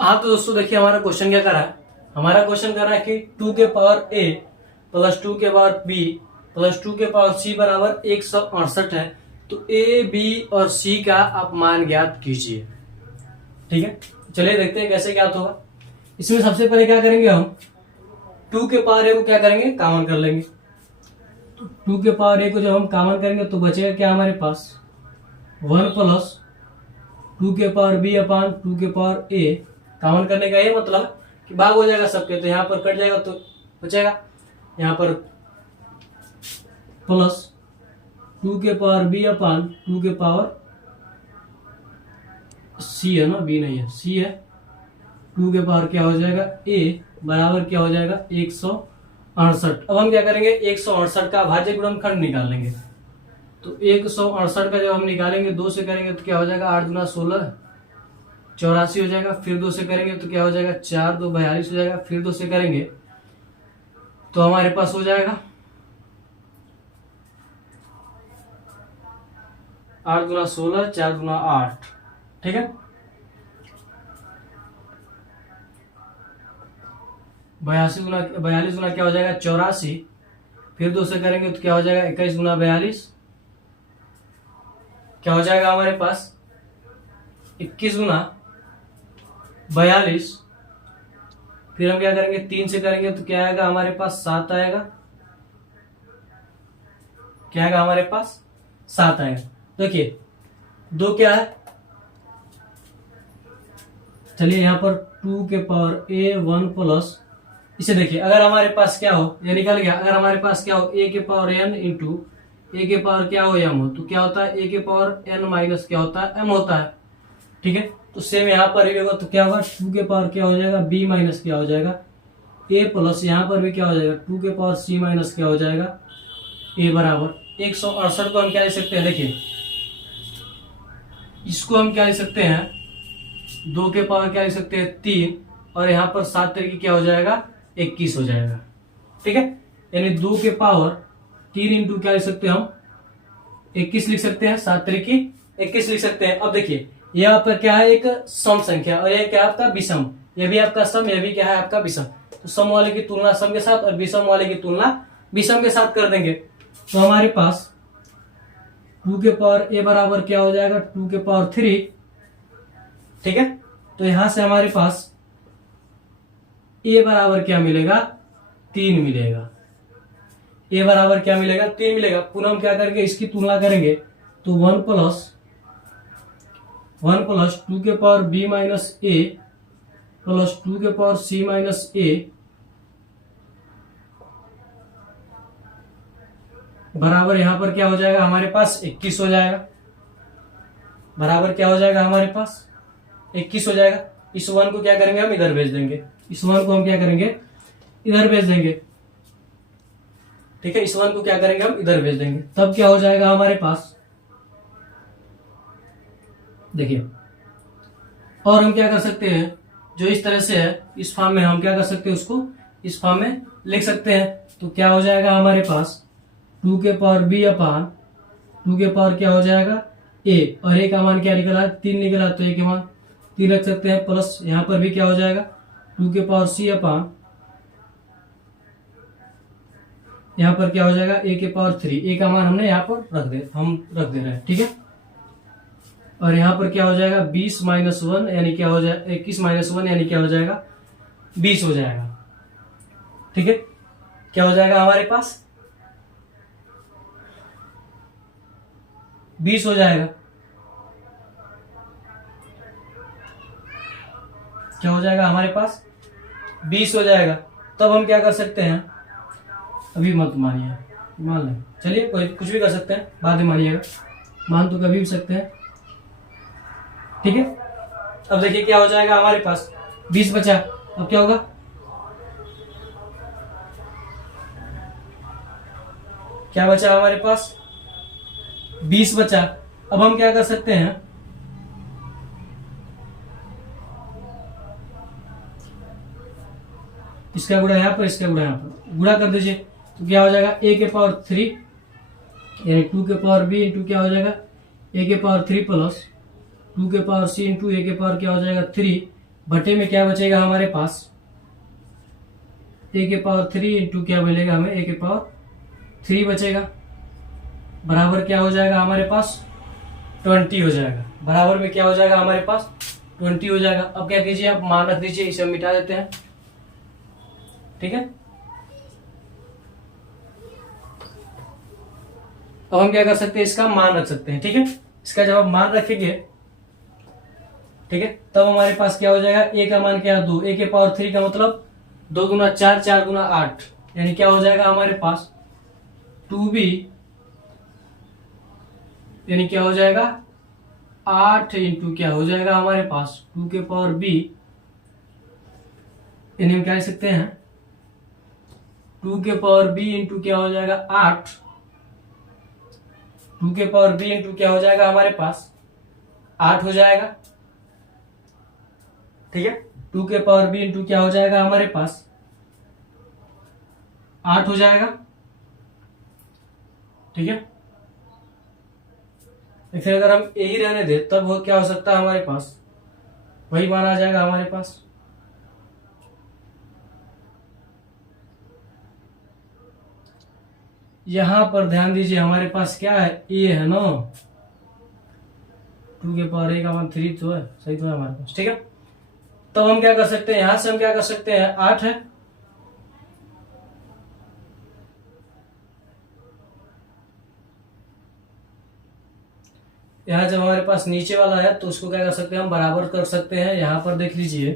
हाँ तो दोस्तों देखिए हमारा क्वेश्चन क्या कर रहा है। हमारा क्वेश्चन कर रहा है कि 2 के पावर a प्लस 2 के पावर b प्लस 2 के पावर c बराबर 168 है। तो a b और c का आप मान ज्ञात कीजिए। ठीक है, चलिए देखते हैं कैसे ज्ञात होगा। इसमें सबसे पहले क्या करेंगे, हम 2 के पावर a को क्या करेंगे, कॉमन कर लेंगे। तो 2 के पावर a को जब हम कॉमन करेंगे तो बचेगा क्या हमारे पास, 1 प्लस 2 के पावर b अपान 2 के पावर a। कॉमन करने का ये मतलब कि भाग हो जाएगा सबके, तो यहाँ पर कट जाएगा तो बचेगा यहाँ पर प्लस 2 के पावर b अपान 2 के पावर c है ना, b नहीं है, c है। 2 के पावर क्या हो जाएगा a बराबर क्या हो जाएगा 168। अब हम क्या करेंगे, 168 का भाज्य गुणनखंड निकाल लेंगे। तो 168 का जब हम निकालेंगे 2 से करेंगे तो क्या हो जाएगा, 8 दूना 16 84 हो जाएगा। फिर 2 से करेंगे तो क्या हो जाएगा, 4 2 42 हो जाएगा। फिर 2 से करेंगे तो हमारे पास हो जाएगा 8 दूना 16 4 दूना 8। ठीक है, 42 गुना क्या हो जाएगा 84। फिर 2 से करेंगे तो क्या हो जाएगा 21 गुना 42, क्या हो जाएगा हमारे पास 21 गुना 42। फिर हम क्या करेंगे, 3 से करेंगे तो क्या आएगा हमारे पास 7 आएगा। क्या आएगा हमारे पास 7 आएगा। देखिए 2 क्या है, चलिए यहाँ पर 2 के पावर a 1 प्लस, इसे देखिए अगर हमारे पास क्या हो, ये निकल गया। अगर हमारे पास क्या हो a के पावर n इंटू a के पावर क्या हो m हो, तो क्या होता है a के पावर n माइनस क्या होता है m होता है। ठीक है, तो सेम यहाँ पर भी होगा। तो क्या होगा 2 के पावर क्या हो जाएगा b माइनस क्या हो जाएगा a प्लस, यहाँ पर भी क्या हो जाएगा 2 के पावर c माइनस क्या हो जाएगा a बराबर 168 को हम क्या लिख सकते हैं, देखिए इसको हम क्या लिख सकते हैं, 2 के पावर क्या लिख सकते हैं 3, और यहाँ पर 7 तरीके क्या हो जाएगा 21 हो जाएगा। ठीक है, यानी 2 के पावर 3 इंटू क्या लिख सकते हैं हम 21 लिख सकते हैं, 7 तरीके 21 लिख सकते हैं। अब देखिए यह आपका क्या है, एक सम संख्या, और यह क्या है आपका विषम। यह भी आपका सम, यह भी क्या है आपका विषम। तो सम वाले की तुलना सम के साथ और विषम वाले की तुलना विषम के साथ कर देंगे। तो हमारे पास 2 के पावर a बराबर क्या हो जाएगा 2 के पावर 3। ठीक है, तो यहां से हमारे पास a बराबर क्या मिलेगा 3 मिलेगा। a बराबर क्या मिलेगा 3 मिलेगा। पुनः हम क्या करेंगे, इसकी तुलना करेंगे तो 1 प्लस 2 के power b minus a plus 2 के पावर c माइनस a बराबर यहाँ पर क्या हो जाएगा हमारे पास 21 हो जाएगा। बराबर क्या हो जाएगा हमारे पास 21 हो जाएगा। इस 1 को क्या करेंगे, हम इधर भेज देंगे। इस 1 को हम क्या करेंगे, इधर भेज देंगे। ठीक है, इस 1 को क्या करेंगे, हम इधर भेज देंगे। तब क्या हो जाएगा हमारे पास, देखिए और हम क्या कर सकते हैं, जो इस तरह से है इस फॉर्म में हम क्या कर सकते हैं, उसको इस फॉर्म में लिख सकते हैं। तो क्या हो जाएगा हमारे पास 2 के पावर b अपान 2 के पावर क्या हो जाएगा a, और a का मान क्या निकला 3 निकला, तो a के मान 3 रख सकते हैं। प्लस यहाँ पर भी क्या हो जाएगा 2 के पावर c अपान यहाँ पर क्या हो जाएगा a के पावर 3। a का मान हमने यहाँ पर रख दे रहे हैं। ठीक है, और यहाँ पर क्या हो जाएगा 20 माइनस 1 यानी क्या हो जाएगा 21 माइनस 1 यानी क्या हो जाएगा 20 हो जाएगा। ठीक है, क्या हो जाएगा हमारे पास 20 हो जाएगा। क्या हो जाएगा हमारे पास 20 हो जाएगा। तब हम क्या कर सकते हैं, अभी मत मानिए, मान लें, चलिए कोई कुछ भी कर सकते हैं, बाद में मानिएगा, मान तो कभी भी सकते हैं। ठीक है, अब देखिए क्या हो जाएगा हमारे पास 20 बचा। अब क्या होगा, क्या बचा हमारे पास 20 बचा। अब हम क्या कर सकते हैं, इसका गुणा यहाँ पर, इसका गुणा यहाँ पर, गुणा कर दीजिए। तो क्या हो जाएगा a के पावर 3 यानी 2 के पावर b इंटू क्या हो जाएगा a के पावर 3 प्लस 2 के पावर c इंटू a के पावर क्या हो जाएगा 3 बटे में क्या बचेगा हमारे पास, ए के पावर 3 इंटू क्या मिलेगा हमें, ए के पावर 3 बचेगा, बराबर क्या हो जाएगा हमारे पास 20 हो जाएगा। बराबर में क्या हो जाएगा हमारे पास 20 हो जाएगा। अब क्या कीजिए, आप मान रख दीजिए, इसे हम मिटा देते हैं। ठीक है, अब हम क्या कर सकते हैं, इसका मान रख सकते हैं। ठीक है, इसका जब आप मान रखेंगे, ठीक है, तब हमारे पास क्या हो जाएगा, ए का मान क्या है 2, ए के पावर 3 का मतलब 2 गुना 4, 4 गुना 8, यानी क्या हो जाएगा हमारे पास 2b, यानी क्या हो जाएगा 8 इंटू क्या हो जाएगा हमारे पास 2 के पावर b, यानी हम क्या लिख सकते हैं 2 के पावर b इंटू क्या हो जाएगा 8, 2 के पावर b इंटू क्या हो जाएगा हमारे पास 8 हो जाएगा। ठीक है, 2 के पावर b इंटू क्या हो जाएगा हमारे पास 8 हो जाएगा। ठीक है, फिर अगर हम यही रहने दे तब वो क्या हो सकता है हमारे पास, वही मान आ जाएगा हमारे पास। यहां पर ध्यान दीजिए, हमारे पास क्या है, ए है ना, 2 के पावर ए का मान 3 तो है, सही तो है हमारे पास। ठीक है, तो हम क्या कर सकते हैं, यहां से हम क्या कर सकते हैं, 8 है, यहां जब हमारे पास नीचे वाला है तो उसको क्या कर सकते हैं, हम बराबर कर सकते हैं। यहां पर देख लीजिए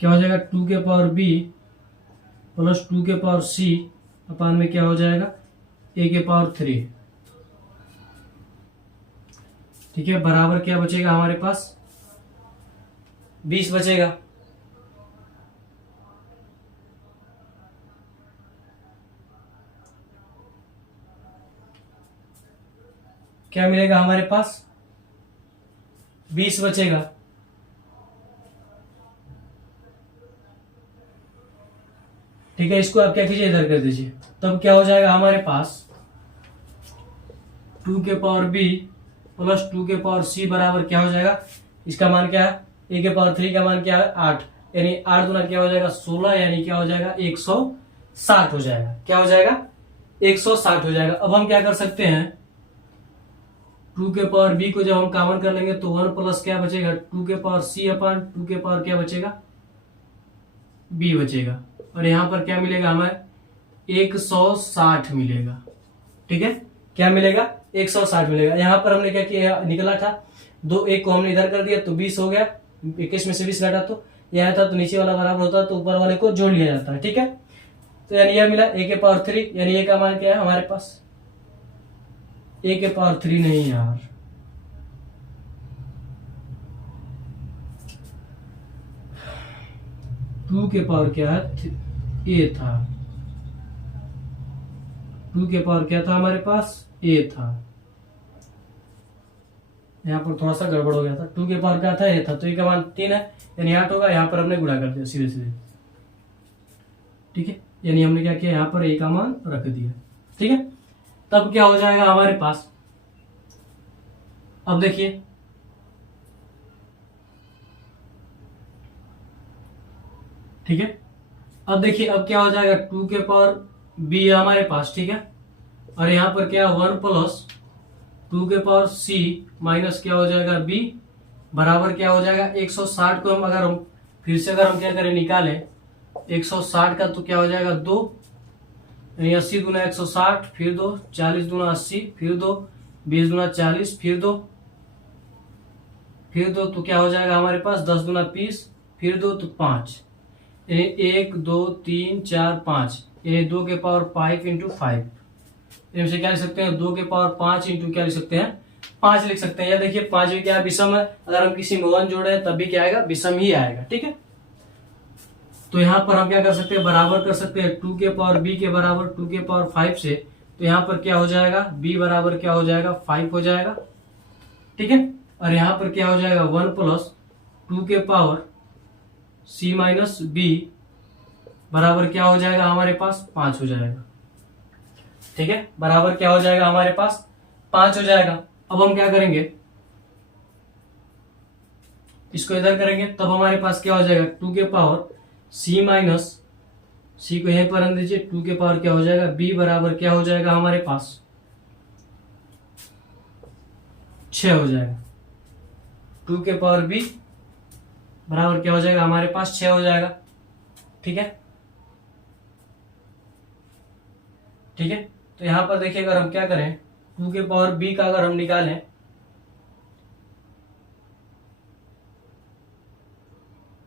क्या हो जाएगा, 2 के पावर b प्लस 2 के पावर c अपान में क्या हो जाएगा, a के पावर 3। ठीक है, बराबर क्या बचेगा हमारे पास 20 बचेगा। क्या मिलेगा हमारे पास 20 बचेगा। ठीक है, इसको आप क्या कीजिए, इधर कर दीजिए, तब क्या हो जाएगा हमारे पास 2 के पावर b प्लस 2 के पावर c बराबर क्या हो जाएगा, इसका मान क्या है, a के पावर 3 का मान क्या है 8, यानी 8 गुना क्या हो जाएगा 16, यानी क्या हो जाएगा 160 हो जाएगा। क्या हो जाएगा 160 हो जाएगा। अब हम क्या कर सकते हैं, 2 के पावर b को जब हम कॉमन कर लेंगे तो 1 प्लस क्या बचेगा 2 के पावर c अपान 2 के पावर क्या बचेगा b बचेगा, और यहां पर क्या मिलेगा हमें 160 मिलेगा। ठीक है, क्या मिलेगा 160 मिलेगा। यहां पर हमने क्या किया, निकला था 2, 1 को हमने इधर कर दिया तो 20 हो गया, 21 में से 20 घटा तो यह था, तो नीचे वाला बराबर होता तो ऊपर वाले को जोड़ लिया जाता है। ठीक है, तो यानी यह मिला a के पावर 3, यानी a का मान क्या है हमारे पास, a के पावर 3 नहीं यार, टू के पावर क्या है a था, 2 के पावर क्या था हमारे पास a था, यहाँ पर थोड़ा सा गड़बड़ हो गया था, 2 के पावर क्या था a था, तो a का मान 3 है, यानी 8 होगा, यहाँ पर हमने गुणा कर दिया सीधे सीधे। ठीक है, यानी हमने क्या किया, यहाँ पर a का मान रख दिया। ठीक है, तब क्या हो जाएगा हमारे पास, अब देखिए ठीक है, अब देखिए अब क्या हो जाएगा, 2 के पावर b है हमारे पास। ठीक है, और यहाँ पर क्या 1 प्लस 2 के पावर c माइनस क्या हो जाएगा b बराबर क्या हो जाएगा 160 को हम अगर हम फिर से अगर हम क्या करें निकालें 160 का, तो क्या हो जाएगा 2, यानी 80 गुना 160 फिर 2, 40 गुना 80 फिर 2, 20 गुना 40 फिर 2 तो क्या हो जाएगा हमारे पास 10 गुना 20 फिर 2 तो 5, यानी 1 2 3 4 5, यानी 2 के पावर 5 इंटू 5, इनसे क्या लिख सकते हैं 2 के पावर 5 इंटू क्या लिख सकते हैं 5 लिख सकते हैं। या देखिए 5 भी क्या है विषम है, अगर हम किसी में 1 जोड़े तब भी क्या आएगा विषम ही आएगा। ठीक है, तो यहाँ पर हम क्या कर सकते हैं, बराबर कर सकते हैं 2 के पावर b के बराबर 2 के पावर 5 से, तो यहाँ पर क्या हो जाएगा b बराबर क्या हो जाएगा 5 हो जाएगा। ठीक है, और यहाँ पर क्या हो जाएगा 1 प्लस 2 के पावर c माइनस b बराबर क्या हो जाएगा हमारे पास 5 हो जाएगा। ठीक है, बराबर क्या हो जाएगा हमारे पास 5 हो जाएगा। अब हम क्या करेंगे, इसको इधर करेंगे तब हमारे पास क्या हो जाएगा, 2 के पावर c माइनस c को यहीं पर रख दीजिए, 2 के पावर क्या हो जाएगा b बराबर क्या हो जाएगा हमारे पास 6 हो जाएगा। 2 के पावर b बराबर क्या हो जाएगा हमारे पास 6 हो जाएगा। ठीक है, ठीक है। तो यहां पर देखिए अगर हम क्या करें 2 के पावर b का अगर हम निकालें,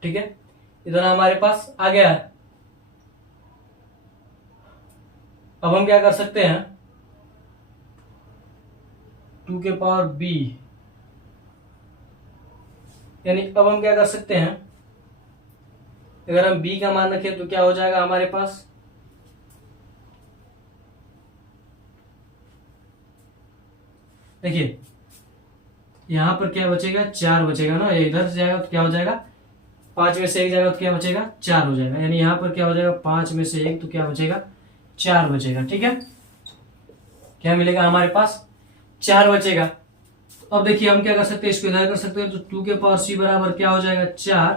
ठीक है, इधर हमारे पास आ गया है। अब हम क्या कर सकते हैं 2 के पावर b, यानी अब हम क्या कर सकते हैं, अगर हम b का मान रखें तो क्या हो जाएगा हमारे पास, देखिए यहां पर क्या बचेगा 4 बचेगा ना, इधर से जाएगा तो क्या हो जाएगा 5 में से 1 जाएगा तो क्या बचेगा 4 हो जाएगा, यानी यहां पर क्या हो जाएगा 5 में से 1 तो क्या बचेगा 4 बचेगा। ठीक है, क्या मिलेगा हमारे पास 4 बचेगा। अब देखिए हम क्या कर सकते हैं, इसको इधर कर सकते हैं, तो 2 के पावर c बराबर क्या हो जाएगा 4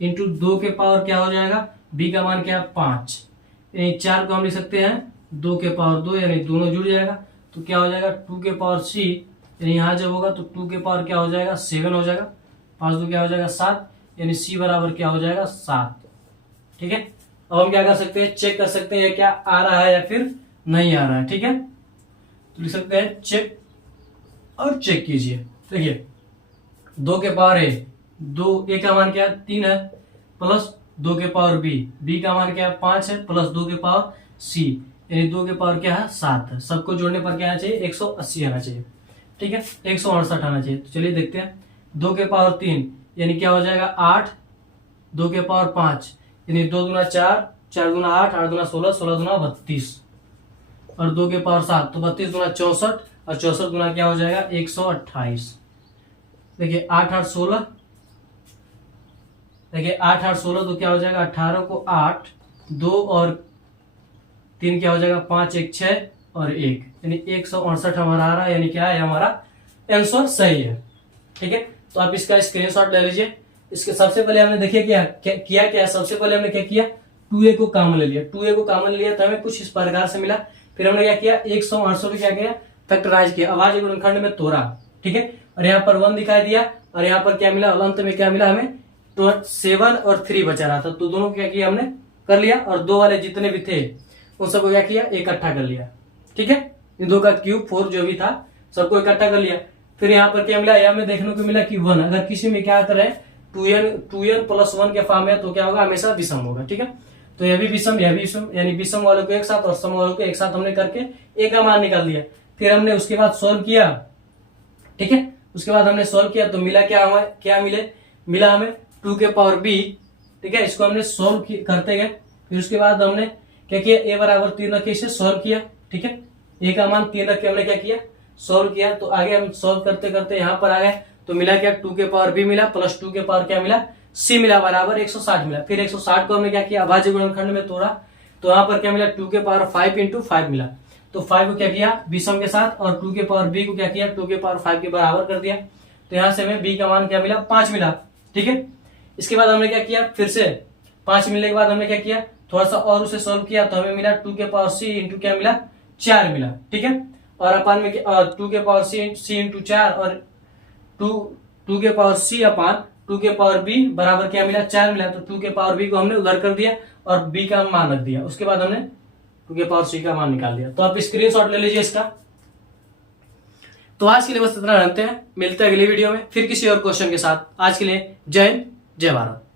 इंटू 2 के पावर क्या हो जाएगा b का मान क्या है 5, यानी 4 को हम लिख सकते हैं 2 के पावर 2, यानी दोनों जुड़ जाएगा तो क्या हो जाएगा 2 के पावर c, यानी यहाँ जब होगा तो 2 के पावर क्या हो जाएगा 7 हो जाएगा, 5 2 क्या हो जाएगा 7, यानी c बराबर क्या हो जाएगा 7। ठीक है, अब हम क्या कर सकते हैं चेक कर सकते हैं क्या आ रहा है या फिर नहीं आ रहा है। ठीक है, तो लिख सकते हैं चेक और चेक कीजिए। देखिए 2 के पावर a का मान क्या है 3 है, प्लस 2 के पावर b का मान क्या है 5 है, प्लस 2 के पावर c, यानी 2 के पावर क्या है 7 है। सबको जोड़ने पर क्या आना चाहिए 180 आना चाहिए। ठीक है, 168 आना चाहिए। तो चलिए देखते हैं 2 के पावर 3 यानी क्या हो जाएगा 8, 2 के पावर 5 यानी 2 दूना 4, 4 दूना 8, 8 दूना 16, 16 दूना 32, और 2 के पावर 7 तो 32 दूना 64, और 64 दूना क्या हो जाएगा 128। देखिए 8 8 16, देखिए 8 8 16 तो क्या हो जाएगा 18 को 8, 2 और 3 क्या हो जाएगा 5 1 6 और 1, यानी 168 हमारा आ रहा है, यानी क्या है हमारा आंसर सही है। ठीक है, तो आप इसका स्क्रीनशॉट ले लीजिए। इसके सबसे पहले हमने देखिए क्या सबसे पहले हमने क्या किया 2a को कॉमन ले लिया, 2a को कॉमन लिया तो हमें कुछ इस प्रकार से मिला। फिर हमने क्या किया 168 को क्या किया फैक्टराइज किया, अभाज्य गुणनखंड में तोड़ा। ठीक है, और यहाँ पर 1 दिखाई दिया, और यहाँ पर क्या मिला अंत में क्या मिला हमें तो 7 और 3 बचा रहा था, तो दोनों क्या किया हमने कर लिया, और 2 वाले जितने भी थे उन सबको क्या किया इकट्ठा कर लिया। ठीक है, इन 2 का क्यूब 4 जो भी था सबको इकट्ठा कर लिया। फिर यहाँ पर क्या मिला, यहाँ में देखने को मिला कि 1, अगर किसी में क्या कर रहे हैं 2n प्लस 1 के फॉर्म में तो क्या होगा हमेशा विषम होगा। ठीक है, तो यह भी विषम यह भी विषम, यानी विषम वालों को एक साथ और सम वालों को एक साथ हमने करके a का मान निकाल दिया। फिर हमने उसके बाद सोल्व किया। ठीक है, उसके बाद हमने सोल्व किया तो मिला क्या मिला हमें 2 के पावर b। ठीक है, इसको हमने सोल्व करते गए। फिर उसके बाद हमने क्या किया a बराबर 3 रख के इसे सोल्व किया। ठीक है, a का मान 3 रख के हमने क्या किया सोल्व किया। तो आगे हम सोल्व करते करते यहाँ पर आ गए तो मिला क्या 2 के पावर b मिला, प्लस 2 के पावर क्या मिला c मिला, बराबर 160 मिला। फिर 160 को हमने क्या किया अभाज्य गुणनखंड में तोड़ा, तो यहाँ पर क्या मिला 2 के पावर 5 इंटू 5 मिला, तो 5 को क्या किया विषम के साथ, और 2 के पावर b को क्या किया 2 के पावर 5 के बराबर कर दिया। तो यहाँ से हमें b का मान क्या मिला 5 मिला। ठीक है, इसके बाद हमने क्या किया फिर से 5 मिलने के बाद हमने क्या किया थोड़ा सा और उसे सोल्व किया, तो हमें मिला 2 के पावर c इंटू क्या मिला 4 मिला। ठीक है, और अपान में 2 के पावर c इंटू 4 और 2 के पावर c अपान 2 के पावर b बराबर क्या मिला 4 मिला। तो 2 के पावर b को हमने उधर कर दिया और b का मान रख दिया। उसके बाद हमने 2 के पावर c का मान निकाल दिया। तो आप स्क्रीनशॉट ले लीजिए इसका। तो आज के लिए बस इतना रहते हैं, मिलते हैं अगली वीडियो में फिर किसी और क्वेश्चन के साथ। आज के लिए जय हिंद जय भारत।